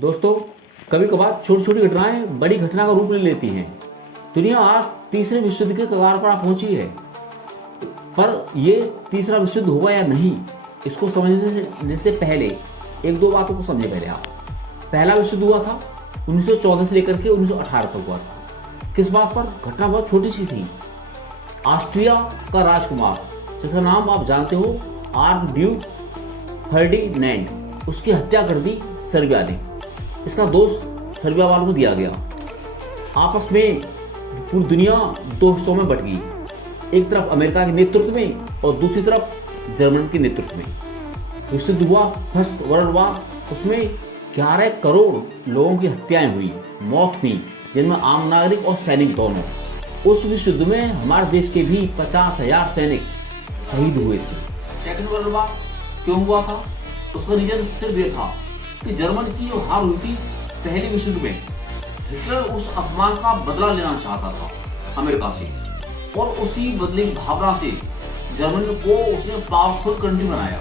दोस्तों, कभी कभार छोटी छोटी घटनाएं बड़ी घटना का रूप ले लेती हैं। दुनिया आज तीसरे विश्व युद्ध के कगार पर पहुंची है, पर यह तीसरा विश्व युद्ध होगा या नहीं, इसको समझने से पहले एक दो बातों को समझे पहले आप। पहला विश्व युद्ध हुआ था 1914 से लेकर के 1918 तक हुआ था। किस बात पर? घटना बहुत छोटी सी थी। ऑस्ट्रिया का राजकुमार, जिसका नाम आप जानते हो, आर्चड्यूक फर्डिनेंड, उसकी हत्या कर दी सर्बिया ने। इसका दोष सर्बिया वालों को दिया गया। आपस में पूरी दुनिया दो हिस्सों में बट गई, एक तरफ अमेरिका के नेतृत्व में और दूसरी तरफ जर्मन के नेतृत्व में। विश्व युद्ध हुआ, फर्स्ट वर्ल्ड वॉर। उसमें 11 करोड़ लोगों की हत्याएं हुई, मौत हुई, जिनमें आम नागरिक और सैनिक दोनों। उस विश्व युद्ध में हमारे देश के भी 50,000 सैनिक शहीद हुए थे। सेकेंड वर्ल्ड वॉर क्यों हुआ था? उसका रीजन सिर्फ ये था कि जर्मन की जो हार हुई थी पहले विश्व युद्ध में, हिटलर उस अपमान का बदला लेना चाहता था अमेरिका से, और उसी बदले की भावना से जर्मनी को उसने पावरफुल कंट्री बनाया।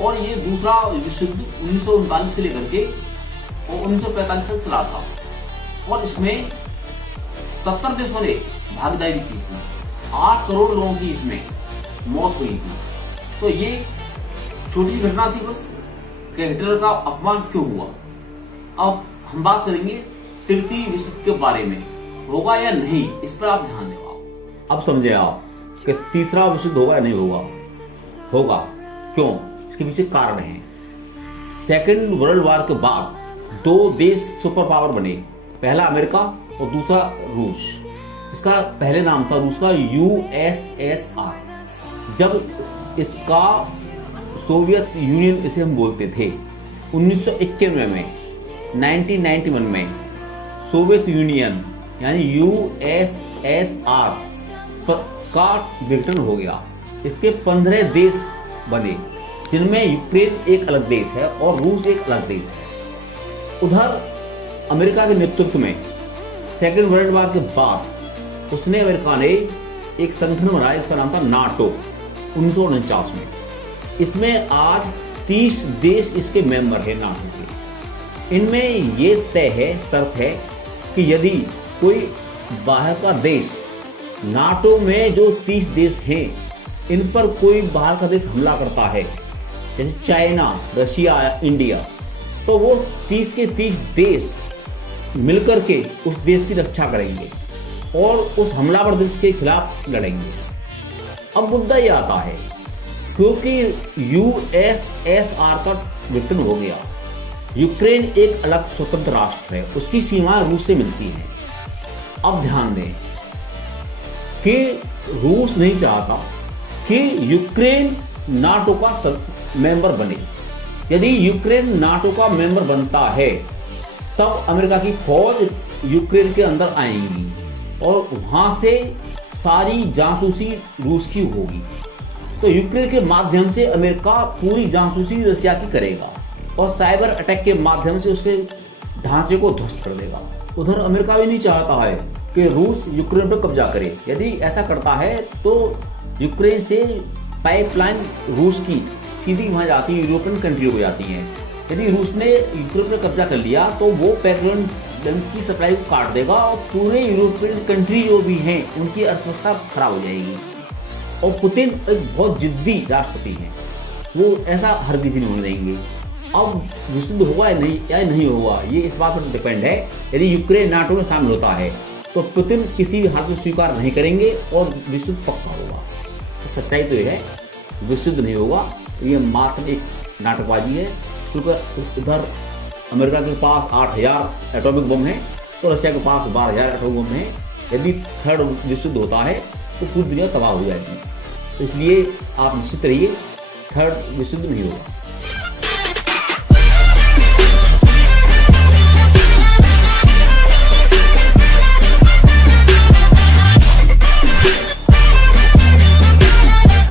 और ये दूसरा विश्व युद्ध 1939 से लेकर के और 1945 तक चला था, और इसमें 70 देशों ने भागीदारी की थी। 8 करोड़ लोगों की इसमें मौत हुई थी। तो ये छोटी घटना थी बस कि हिटलर का अपमान क्यों हुआ। अब हम बात करेंगे तृतीय विश्व युद्ध के बारे में, होगा या नहीं, इस पर आप ध्यान दें। अब समझे आप कि तीसरा विश्व युद्ध होगा या नहीं होगा? होगा। क्यों? इसके पीछे कारण है। सेकेंड वर्ल्ड वॉर के बाद दो देश सुपर पावर बने, पहला अमेरिका और दूसरा रूस। इसका पहले नाम था रूस का USSR। जब इसका सोवियत यूनियन इसे हम बोलते थे, 1991 में 1991 में सोवियत यूनियन यानी USSR का विघटन हो गया। इसके 15 देश बने, जिनमें यूक्रेन एक अलग देश है और रूस एक अलग देश है। उधर अमेरिका के नेतृत्व में सेकेंड वर्ल्ड वॉर के बाद उसने अमेरिका ने एक संगठन बनाया, इसका नाम था नाटो, 1949 में। इसमें आज 30 देश इसके मेंबर हैं नाटो के। इनमें ये तय है, शर्त है कि यदि कोई बाहर का देश, नाटो में जो 30 देश हैं, इन पर कोई बाहर का देश हमला करता है, जैसे चाइना, रशिया, इंडिया, तो वो 30 के 30 देश मिलकर के उस देश की रक्षा करेंगे और उस हमलावर देश के खिलाफ लड़ेंगे। अब मुद्दा ये आता है, क्योंकि USSR का विघटन हो गया, यूक्रेन एक अलग स्वतंत्र राष्ट्र है, उसकी सीमाएं रूस से मिलती हैं। अब ध्यान दें कि रूस नहीं चाहता कि यूक्रेन नाटो का मेंबर बने। यदि यूक्रेन नाटो का मेंबर बनता है, तब अमेरिका की फौज यूक्रेन के अंदर आएंगी और वहां से सारी जासूसी रूस की होगी। तो यूक्रेन के माध्यम से अमेरिका पूरी जासूसी रशिया की करेगा और साइबर अटैक के माध्यम से उसके ढांचे को ध्वस्त कर देगा। उधर अमेरिका भी नहीं चाहता है कि रूस यूक्रेन पर कब्जा करे। यदि ऐसा करता है तो यूक्रेन से पाइपलाइन रूस की सीधी वहाँ जाती है, यूरोपियन कंट्री को जाती है। यदि रूस ने यूक्रेन पर कब्जा कर लिया तो वो पेट्रोलियम की सप्लाई को काट देगा और पूरे यूरोपियन कंट्री जो भी हैं उनकी अर्थव्यवस्था खराब हो जाएगी। और पुतिन एक बहुत जिद्दी राष्ट्रपति हैं, वो ऐसा हरगिज नहीं होने देंगे। अब विश्व युद्ध होगा या नहीं होगा, ये इस बात पर डिपेंड है। यदि यूक्रेन नाटो में शामिल होता है तो पुतिन किसी भी हाल में स्वीकार नहीं करेंगे और विश्व युद्ध पक्का होगा। तो सच्चाई तो ये है, विश्व युद्ध नहीं होगा, ये मात्र एक नाटकबाजी है। क्योंकि उधर अमेरिका के पास 8,000 एटॉमिक बम है तो रशिया के पास 12,000 एटॉमिक बम है। यदि थर्ड विश्व युद्ध होता है तो पूरी दुनिया तबाह हो जाएगी। तो इसलिए आप निश्चित रहिए, थर्ड विश्व युद्ध नहीं होगा।